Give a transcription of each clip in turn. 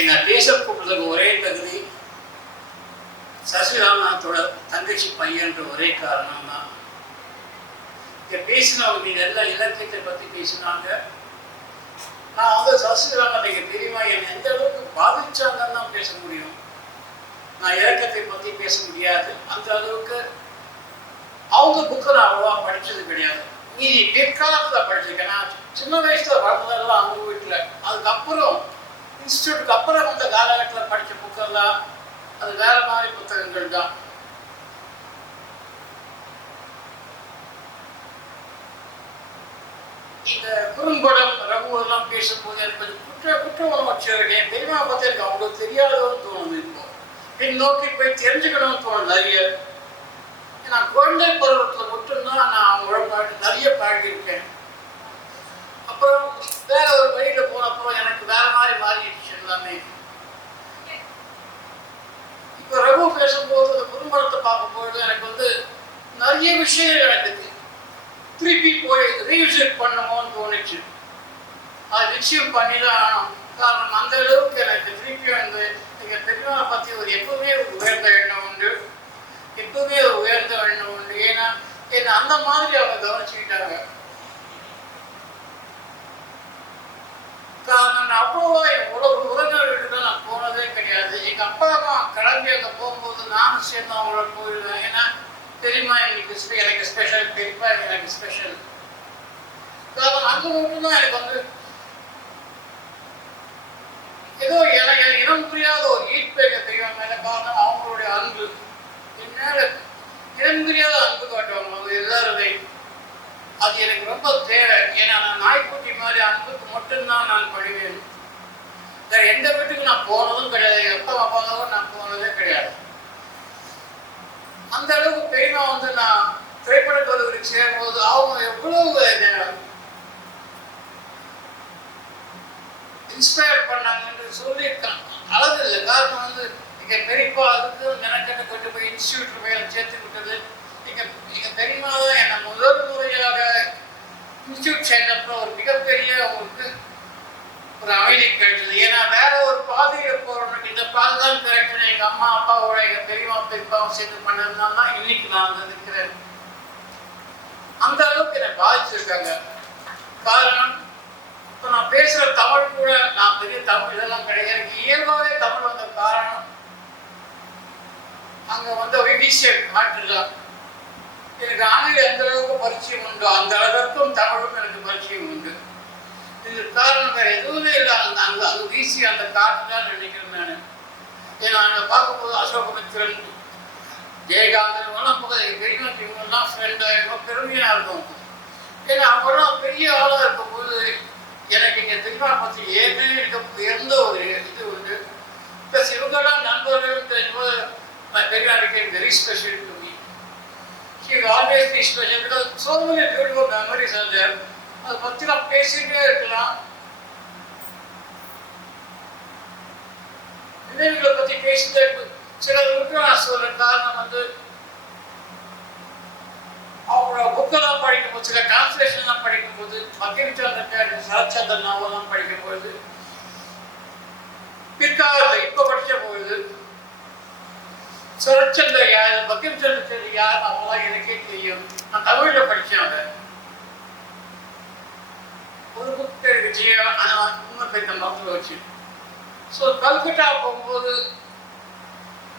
என்ன பேச கூப்பிடுறதுக்கு ஒரே தகுதி சசிராமநாதோட தங்கச்சி பையன்ற ஒரே காரணம் தான். இங்கே பேசினவங்க நீங்கள் எல்லா இலக்கியத்தை பற்றி பேசினாங்க. நான் வந்து சசிராமன் நீங்கள் தெரியுமா என்னை எந்த அளவுக்கு பாதிச்சாங்கன்னு தான் பேச முடியும். நான் இலக்கியத்தை பற்றி பேச முடியாது. அந்த அளவுக்கு அவங்க புக்கை நான் அவ்வளோவா படித்தது கிடையாது. மீதி பிற்காலத்தில் படிச்சிருக்கேன். நான் சின்ன வயசில் வளர்ந்ததெல்லாம் அவங்க வீட்டில். அதுக்கப்புறம் இன்ஸ்டியூட்டுக்கு அப்புறம் அந்த காலகட்டத்தில் படித்த புக்கெல்லாம் அது வேற மாதிரி புத்தகங்கள் தான். இந்த குறும்படம் ரகுவெல்லாம் பேசும்போது எனக்கு கொஞ்சம் குற்ற உணர்ச்சி இருக்கேன். பெரியமா பற்றி எனக்கு அவங்களுக்கு தெரியாதவன்னு தோணுது. இப்போ பின் நோக்கி போய் தெரிஞ்சுக்கணும்னு தோணுது நிறைய. நான் குழந்தை பருவத்தில் மட்டும்தான் நான் அவங்களோட நிறைய பழகியிருக்கேன். அப்புறம் வேற ஒரு வழியில் போனப்போ எனக்கு வேற மாதிரி மாறிடுச்சு எல்லாமே. இப்போ ரகு பேசும்போது அந்த குறும்படத்தை பார்க்கும்போது எனக்கு வந்து நிறைய விஷயங்கள் எனக்கு திருப்பி போய் ரீவிசிட் பண்ணணுமோன்னு தோணுச்சு. அது நிச்சயம் பண்ணி தான் ஆகணும். காரணம் அந்த அளவுக்கு எனக்கு திருப்பி வந்து எங்கள் பெரியம்மா பற்றி ஒரு எப்பவுமே ஒரு உயர்ந்த எண்ணம் உண்டு. எப்பவுமே ஒரு உயர்ந்த எண்ணம் உண்டு. ஏன்னா என்னை அந்த மாதிரி அவங்க கவனிச்சுக்கிட்டாங்க. காரணம் நான் அவ்வளோவா என் உறவினர் வீட்டுக்கு நான் போனதே கிடையாது. எங்கள் அப்பா அம்மா கிளம்பி அங்கே போகும்போது நானும் சேர்ந்து அவங்களோட போயிடுவேன். ஏன்னா தெரியுமா எனக்கு ஸ்பெஷல், பெரியப்பா எனக்கு ஸ்பெஷல். காரணம் அங்கே மட்டும்தான் எனக்கு வந்து ஏதோ இனம் புரியாத ஒரு ஈர்ப்பு எங்கள் பெரியவா மேலே. காரணம் அவங்களுடைய அன்பு என் மேலே இனம் புரியாத அன்பு காட்டுவாங்க அவங்க எல்லாருமே. அது எனக்கு ரொம்ப தேவை. ஏன்னா நான் நாய்க்குட்டி மாதிரி அன்புக்கு மட்டும்தான் நான் படுவேன். வேற எந்த வீட்டுக்கு நான் போனதும் கிடையாது. எங்கள் அப்பா அப்பாவும் நான் போனதே கிடையாது. அந்த அளவுக்கு பெரியமா வந்து நான் திரைப்பட கல்லூரிக்கு சேரும்போது அவங்க எவ்வளவு இன்ஸ்பயர் பண்ணாங்கன்னு சொல்லியிருக்காங்க. அழகு இல்லை. காரணம் வந்து எங்க பெரியப்பா அதுக்கு மெனக்கெட்ட கொண்டு போய் இன்ஸ்டியூட் மேலே சேர்த்து விட்டது. எங்க பெரியமா தான் என்னை முதல் முறையாக இன்ஸ்டியூட் சேர்ந்தப்போ ஒரு மிகப்பெரிய அவங்களுக்கு ஒரு அமைதி கிடைச்சது. ஏன்னா வேற ஒரு பாதையில் போறவனுக்கு இந்த பாதை தான் கிடைக்கணும். எங்க அம்மா அப்பாவோட எங்க பெரியமா பெரியப்பாவும் சேர்ந்து பண்ணதுனால தான் இன்னைக்கு நான் வந்து இருக்கிறேன். அந்த அளவுக்கு என்னை பாதிச்சிருக்காங்க. காரணம் இப்போ நான் பேசுற தமிழ் கூட நான் பெரிய தமிழ் இதெல்லாம் கிடையாது. எனக்கு இயல்பாகவே தமிழ் வந்த காரணம் அங்க வந்து வீசிய காட்டுதான். எனக்கு ஆங்கிலம் எந்த அளவுக்கு பரிச்சயம் உண்டு அந்த அளவுக்கும் தமிழும் எனக்கு பரிச்சயம் உண்டு. இதுக்கு காரணம் வேற எதுவுமே இல்லை. அங்கே வீசி அந்த காட்டு தான் நினைக்கிறேன் நான். ஏன்னா அங்கே பார்க்கும்போது அசோகமித்திரன், ஜெயகாந்தன் இவங்கெல்லாம் பெரிய இவங்கெல்லாம் ஃப்ரெண்டாக பெருமையாக இருக்கும். ஏன்னா அவங்கெல்லாம் பெரிய ஆளாக இருக்கும்போது எனக்கு இங்கே திருமணம் பற்றி ஏற்கனவே உயர்ந்த ஒரு இது உண்டு. ப்ளஸ் இவங்கெல்லாம் நண்பர்கள் தெரியும்போது பெரியமா became very special to me. She will always be special because so many beautiful memories are there. அதை பற்றி நான் பேசிகிட்டே இருக்கலாம். நினைவுகளை பற்றி பேசிட்டே இருக்கு. சில விட்டு நான் சொல்ற காரணம் வந்து அவங்களோட புக்கெல்லாம் படிக்கும்போது சில டிரான்ஸ்லேஷன்லாம் படிக்கும்போது பக்கிம்சந்திரன் சரத்சந்திரன் நாவெல்லாம் படிக்கும்போது பிற்காலத்தில் இப்போ படித்த பொழுது சரத்சந்திர யார் பக்கிம்சந்திரன் யார் அவங்களாம் எனக்கே தெரியும். நான் தமிழில் படித்தேன். ஒரு புக் இருந்துச்சு. ஆனால் இன்னும் பெரிய மரத்தில் வச்சு. ஸோ கல்கட்டா போகும்போது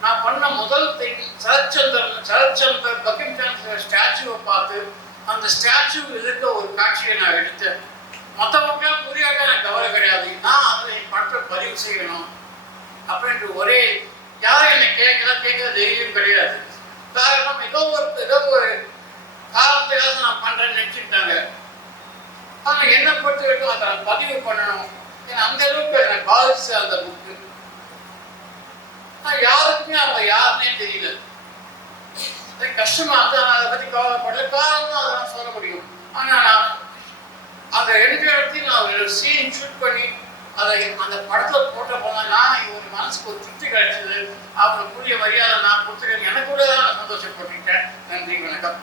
நான் பண்ண முதல் திங் சரத்சந்தர் பக்கிம்சந்திர ஸ்டாச்சுவை பார்த்து அந்த ஸ்டாச்சு இருக்க ஒரு காட்சியை நான் எடுத்தேன். மற்றவங்களுக்கெல்லாம் புரியாத எனக்கு கவலை கிடையாது. நான் அதில் என் படத்தை பதிவு செய்யணும் அப்படின்ட்டு ஒரே யாரும் என்னை கேட்க தைரியம் கிடையாது. காரணம் ஏதோ ஒரு காரணத்துக்காக நான் பண்ணுறேன்னு நினச்சிக்கிட்டாங்க. ஆனால் என்னை பொறுத்த வரைக்கும் அதை நான் பதிவு பண்ணணும். ஏன்னா அந்த அளவுக்கு எனக்கு பாதிச்சு அந்த புக்கு. ஆனால் யாருக்குமே அவங்க யாருன்னே தெரியல. கஷ்டமாக இருந்தால் நான் அதை பற்றி கவலைப்படல. காரணம் அதை நான் சொல்ல முடியும். ஆனால் நான் அதை எடுக்கிற இடத்தையும் நான் ஒரு சீன் ஷூட் பண்ணி அதை அந்த படத்தில் போட்ட போனால் நான் ஒரு மனசுக்கு ஒரு திருப்தி கிடைச்சது. அவங்களுக்குரிய மரியாதை நான் கொடுத்துருக்கேன். எனக்கு கூட தான் நான் சந்தோஷப்பட்டுக்கிட்டேன். நன்றி, வணக்கம்.